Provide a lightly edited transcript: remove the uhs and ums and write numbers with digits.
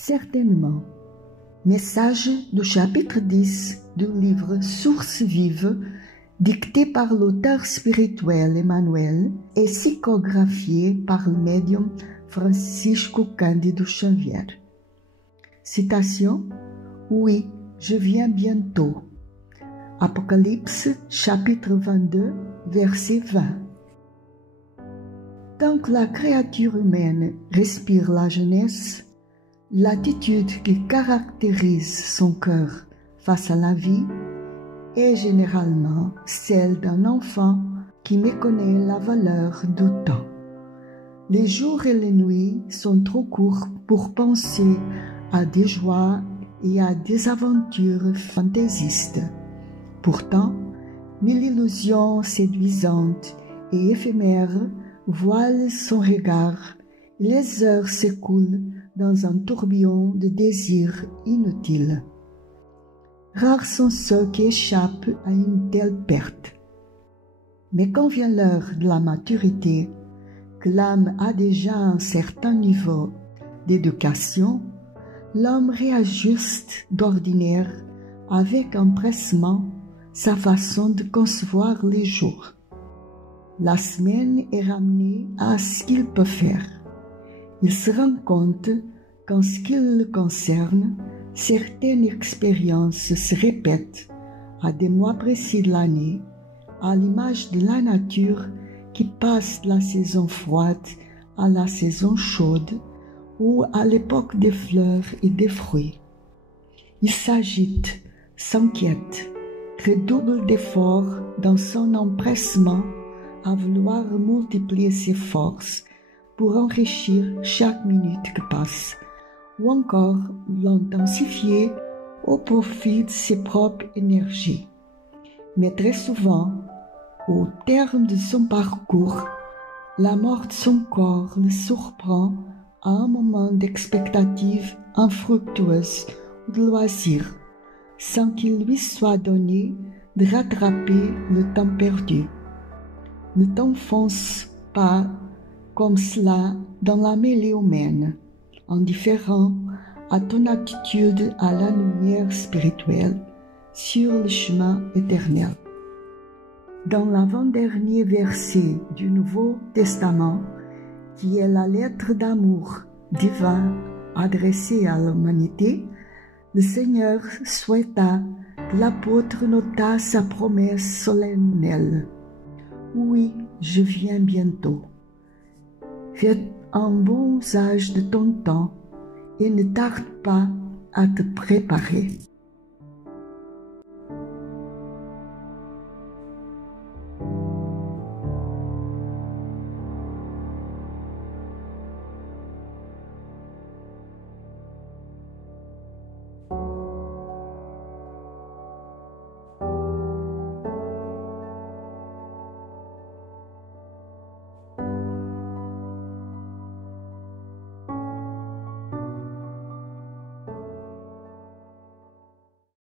Certainement. Message du chapitre 10 du livre Source vive, dicté par l'auteur spirituel Emmanuel et psychographié par le médium Francisco Cândido Xavier. Citation: Oui, je viens bientôt. Apocalypse, chapitre 22, verset 20. Tant que la créature humaine respire la jeunesse, l'attitude qui caractérise son cœur face à la vie est généralement celle d'un enfant qui méconnaît la valeur du temps. Les jours et les nuits sont trop courts pour penser à des joies et à des aventures fantaisistes. Pourtant, mille illusions séduisantes et éphémères voilent son regard et les heures s'écoulent dans un tourbillon de désirs inutiles. Rares sont ceux qui échappent à une telle perte. Mais quand vient l'heure de la maturité, que l'âme a déjà un certain niveau d'éducation, l'homme réajuste d'ordinaire avec empressement sa façon de concevoir les jours. La semaine est ramenée à ce qu'il peut faire. Il se rend compte qu'en ce qui le concerne, certaines expériences se répètent à des mois précis de l'année, à l'image de la nature qui passe de la saison froide à la saison chaude ou à l'époque des fleurs et des fruits. Il s'agite, s'inquiète, redouble d'efforts dans son empressement à vouloir multiplier ses forces pour enrichir chaque minute qui passe, ou encore l'intensifier au profit de ses propres énergies. Mais très souvent, au terme de son parcours, la mort de son corps le surprend à un moment d'expectative infructueuse ou de loisir, sans qu'il lui soit donné de rattraper le temps perdu. Ne t'enfonce pas comme cela dans la mêlée humaine, indifférent à ton attitude à la lumière spirituelle sur le chemin éternel. Dans l'avant-dernier verset du Nouveau Testament, qui est la lettre d'amour divin adressée à l'humanité, le Seigneur souhaita que l'apôtre notât sa promesse solennelle. Oui, je viens bientôt. Fais un bon usage de ton temps et ne tarde pas à te préparer.